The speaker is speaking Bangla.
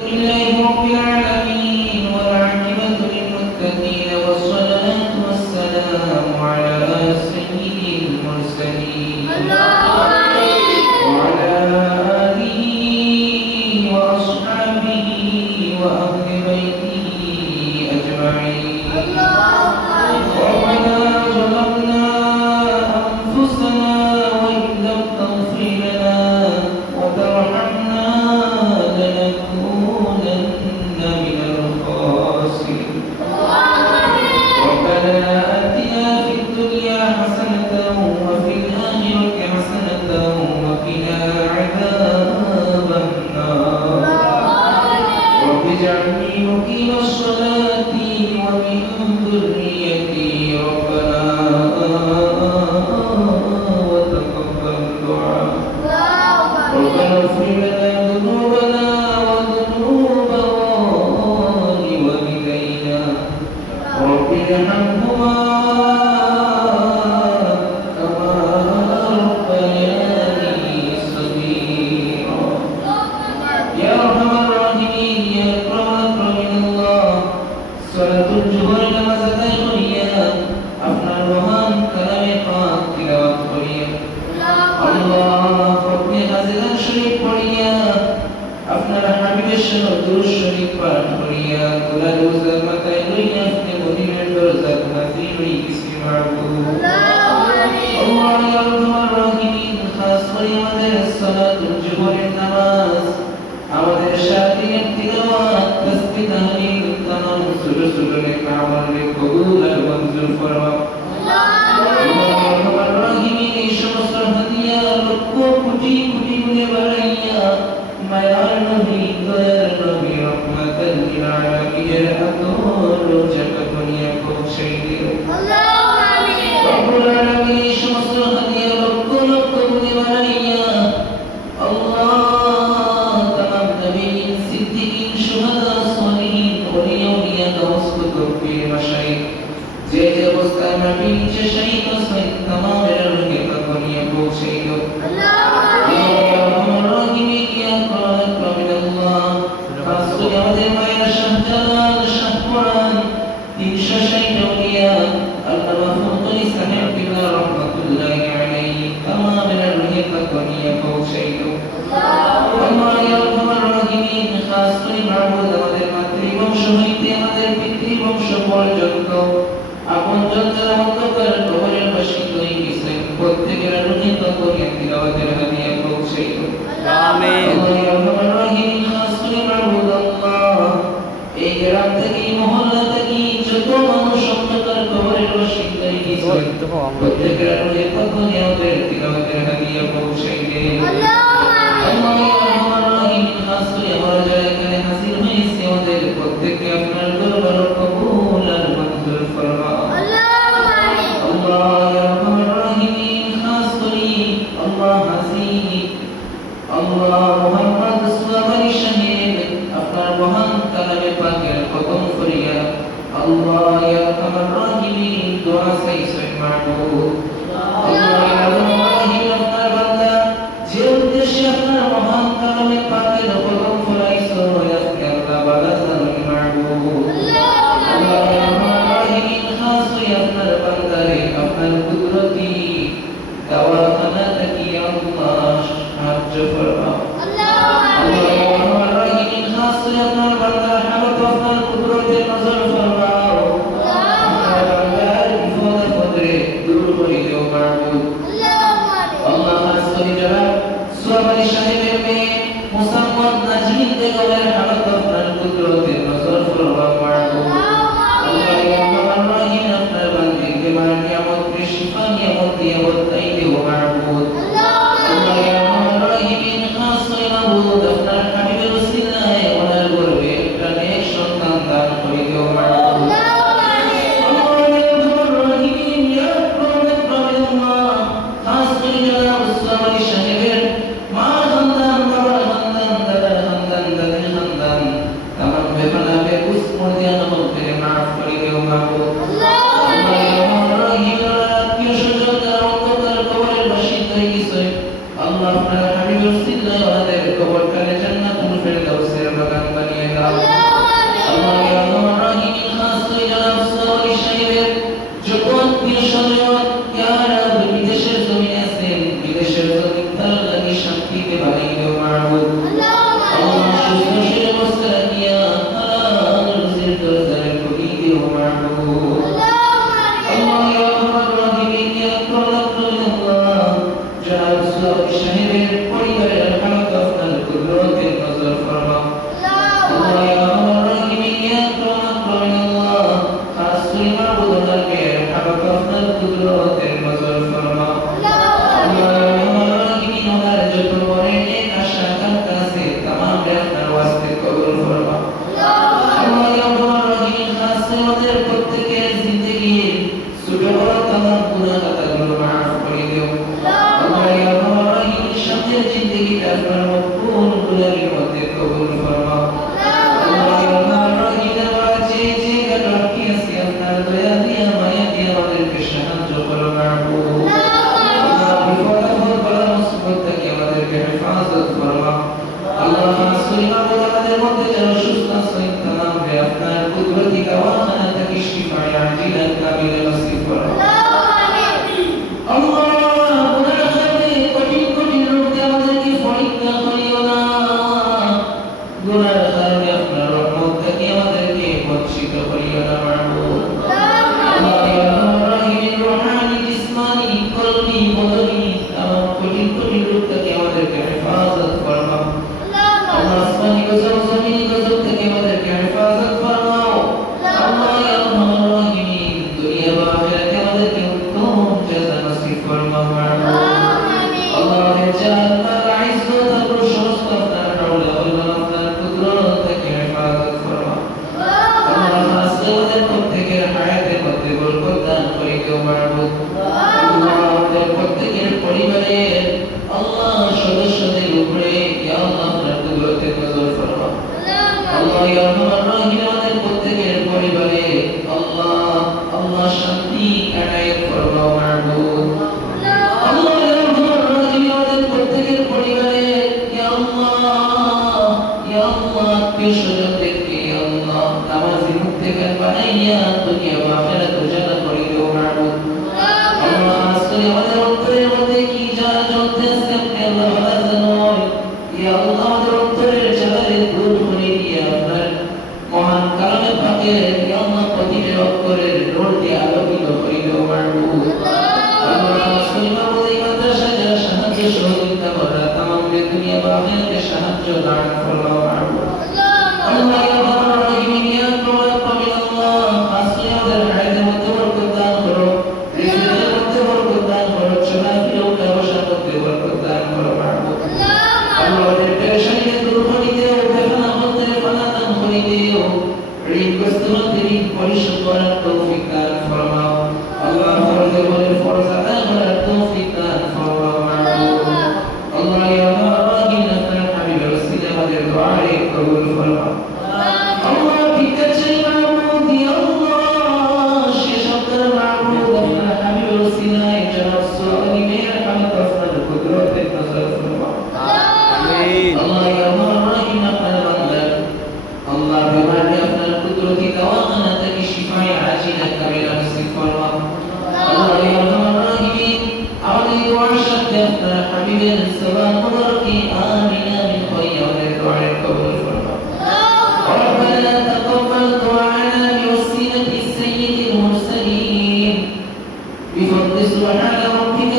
لله رب العالمين والعاقبة للمتقين والصلاة والسلام على سيد المرسلين وعلى آله وأصحابه وأهل بيته أجمعين. ربنا ظلمنا أنفسنا وإن لم تغفر لنا وترحمنا لنكونن من الخاسرين. ربنا آتنا في الدنيا حسنة وفي الآخرة حسنة وقنا عذاب النار. رب اجعلني مقيم الصلاة ومن ذريتي ربنا وتقبل دعاء. ربنا اغفر لنا ذنوبنا وذنوب والدينا رب ارحمهما كما ربياني صغيرا. يا ارحم الراحمين يا اكرم الاكرمين الله صلاة الجهر نماز আদায় করিয়া আপনার মহান কালামে পাক তিলাওয়াত করিয়া আল্লাহ ফতহে হাজিরান শরীফ পড়িয়া আপনার হাবিবের সাথে দুরূদ শরীফ পাঠ করিয়া গোলা রোজা মাথায় লইয়া আপনি মদিনার দরজা নাজির হই কিসি মাবুদ আল্লাহ ইয়া আরহামার রাহিমিন খাস করে আমাদের সালাতুল জুহরের নামাজ আমাদের সাথে তিলাওয়াত তাসবিহ তাহলিল তামাম সুলসুল নেক আমল কবুল আর মঞ্জুর ফরমাও। আল্লাহ রাহিমিন এই সমস্ত হাদিয়া লক্ষ কোটি কোটি গুণে বাড়াইয়া মায়ার নবী দয়ার নবী রহমাতাল লিল আলামিনের আদর জান্নাত দুনিয়া পৌঁছাই দিও। রব্বুল আলামিন এই সমস্ত হাদিয়া লক্ষ লক্ষ গুণে বাড়াইয়া আল্লাহ তামাম নবীন সিদ্দিকিন শুহাদা সালিহিন ওলিয়া গাউস কুতুব পীর মাশাইখ যে যে অবস্থায় নবী নিচে শহীদ হয়েছেন তামামের রুহে পাক দুনিয়া পৌঁছাই দিও। আমাদের মায়ের শাহজালাল শাহপুরান 360 আউলিয়া আল্লাহ মাহফুজ সাহেব কিবলা রাহমাতুল্লাহি আলাইহি তামামের রুহে পাক দুনিয়া পৌঁছাই দিও। আল্লাহ ইয়া আরহামার রাহিমিন খাস করে মাবুদ আমাদের মাতৃবংশ হইতে আমাদের পিতৃবংশ পর্যন্ত আপনজন যারা অন্ধকার কবরের বাসিন্দা হয়ে গেছেন প্রত্যেকের রুহে পাক দুনিয়া তিলাওয়াতের হাদিয়া পৌঁছাই দিও। আমিন। আল্লাহ ইয়া আরহামার রাহিমিন খাস করে মাবুদ আল্লাহ এই গ্রাম থেকে মহল্লা থেকে যত মানুষ অন্ধকার কবরের বাসিন্দা হয়ে গেছেন প্রত্যেকের রুহে পাক দুনিয়া তিলাওয়াতের হাদিয়া পৌঁছাই দিও। আল্লাহ ইয়া আরহামার রাহিমিন খাস করে আমরা যারা এখানে হাজির হয়েছি আমাদের প্রত্যেককে আপনার দরবারে কবুল আর মঞ্জুর ফরমাও। আল্লাহ ইয়া আরহামার রাহিমিন খাস করে আল্লাহ হাসিব আল্লাহ মুহাম্মদ সুলাইমানি সাহেব আপনার মহান কালামে পাকের খতম করিয়া আল্লাহ ইয়া আরহামার রাহিমিন দোয়া চাইছেন মাবুদ। আল্লাহ ইয়া আরহামার রাহিম আপনার বান্দা যে উদ্দেশ্যে আপনার মহান কালামে পাকের খতম করাইছো আপনি আল্লাহ বালা জানেন মাবুদ। আল্লাহ ইয়া আরহামার রাহিমিন খাস করে আপনার বান্দারে আপনার কুদরতি দাওয়াখানা থেকে আল্লাহ সাহায্য ফরমাও। আল্লাহ ইয়া আরহামার রাহিমিন খাস করে আপনার বান্দার হালত আপনার কুদরতের নজর ফরমাও। আপনার বান্দার বিপদ আপদে দূর করে দিও মাবুদ। আল্লাহ খাস করে যারা সুলাইমানি সাহেবের মেয়ে মুসাম্মদ নাজির বেগমের হালত আপনার কুদরতের নজর ফরমাও মাবুদ। আল্লাহ ইয়া আরহামার রাহিম আপনার বান্দাকে মার কিয়ামত কে শিফা নিয়ামত দিয়ে বর্তাই দিও মাবুদ। আল্লাহ ইয়া আরহামার রাহিমিন খাস করে মাবুদ আপনার হাবিবের ওসিলায় ওনার গর্ভে একটা নেক সন্তান দান করে দিও মাবুদ। আল্লাহ ইয়া আরহামার রাহিমিন ইয়া আকরাম আকরামিন আল্লাহ খাস করে যারা সুলাইমানি সাহেবের মার সন্তান বাবার সন্তান দাদার সন্তান দাদির সন্তান তামাম বেফানা বেকুস মদিয়ানা হতে মাফ করে দিও মাবুদ। আল্লাহ ইয়া আরহামার রাহিমিন আত্মীয় স্বজন যারা অন্ধকার কবরের বাসিন্দা হয়ে গেছে আল্লাহ আপনার হাবিবের ওসিলায় ওনাদের কবরখানে জান্নাতুল ফেরদাউসের বাগান বানিয়ে আমাদের অসুস্থ শরীর তামামকে আপনার কুদরতি কাওয়াখানা থেকে শিফায়ে আজিলান কামিলা নসিব করুন। আল্লাহ গুনাহ করে কঠিন কঠিন রোগ দিয়ে আমাদেরকে পরীক্ষা করিও না। গুনার কারণে আপনার রহমত থেকে আমাদেরকে বঞ্চিত করিও না মাবুদ। আল্লাহ ইয়া রাহিম রুহানি জিসমানি কলবি বদনি তামাম কঠিন কঠিন রোগ থেকে আমাদেরকে হেফাজত ফরমাও। আল্লাহ আসমানি গজব জমিনি গজব থেকে আমাদেরকে হেফাজত ফরমাও। আল্লাহ ইয়া রাহিম দুনিয়া ও আখিরাতে আমাদেরকে উত্তম জাযা নসিব ফরমাও মাবুদ। আল্লাহ জান্নাত ইজ্জত আর সমস্ত আপনার হাওলা ওয়ালা আপনার কুদরত থেকে হেফাজত ফরমাও। আল্লাহ আমাদের প্রত্যেকের হায়াতের মধ্যে বরকত দান করে দিও মাবুদ। আল্লাহ আমাদের প্রত্যেকের পরিবারের আল্লাহ সদস্যদের উপরে ইয়া আল্লাহ আপনার কুদরতের নজর ফরমাও। আল্লাহ ইয়া রাহিম আমাদের প্রত্যেকের পরিবারে আল্লাহ আল্লাহ শান্তি কায়েম ফরমাও মাবুদ। আল্লাহ ইয়া রাহিম আমাদের প্রত্যেকের পরিবারে ইয়া আল্লাহ আত্মীয়-স্বজনদেরকে আল্লাহ নামাজি মুত্তাকিন বানাইয়া দুনিয়া ও আখিরাতে জান্নাত করে দিও মাবুদ। আল্লাহ আজকে আমাদের অন্তরের মধ্যে কি যা চলতেছে আপনি আল্লাহ ভালো জানেন। ইয়া আল্লাহ আমাদের অন্তরের জ্বালারে দূর করে দিয়ে আপনার মহান কালামে পাকে ইয়া আল্লাহ প্রতিটি অক্ষরের নূর দিয়ে আলোকিত করে দিও মাবুদ। আল্লাহ আজকে আমাদের এই মাদ্রাসায় যারা সাহায্য সহযোগিতা করে তামাম দুনিয়া ও আখিরাতে সাহায্য দান ফরমাও মাবুদ। আল্লাহ ইয়া রাহিম ইয়া রাব্বাল আল্লাহ আজকে আমাদের হায়াতের মধ্যে বরকত দান করো, রিজিকের মধ্যে বরকত দান করো, চলাফেরা ও ব্যবসার মধ্যে বরকত দান করো মাবুদ। আল্লাহ আমাদের পেরেশানিকে দূর করে দিও, বেদনা হতে ফানা দান করে দিও, ঋণগ্রস্তদের ঋণ পরিশোধ করার তৌফিক দান ফরমাও। আল্লাহ ফরজে বলে ফরজ আদায় করার তৌফিক দান ফরমাও মাবুদ। আল্লাহ ইয়া রাহিম আপনার হাবিবের ওসিলা আমাদের দুআয়ে কবুল ফরমাও। আল্লাহ ভিক্ষা চাই মাবুদ ইয়া আল্লাহ শেষ আপনার মাবুদ আপনার হাবিবের ওসিলায় জনাব সুলাইমানের হামদ আপনার কুদরতের নজর ফরমাও। আমিন। আল্লাহ ইয়া রাহিম আপনার বান্দা আল্লাহ বিমানে আপনার কুদরতি কাওয়াখানা থেকে শিফায়ে আজিলা কামিলা নসিব ফরমাও। আল্লাহ ইয়া রাহিম আমাদের দুআর সাথে আপনার হাবিবের সওয়াব মুবারকে আমিন আমিন কইয়া আমাদের দুআ কবুল ফরমাও। ربنا تقبل دعاءنا بوسيلة السيد المرسلين بفضل سبحان ربك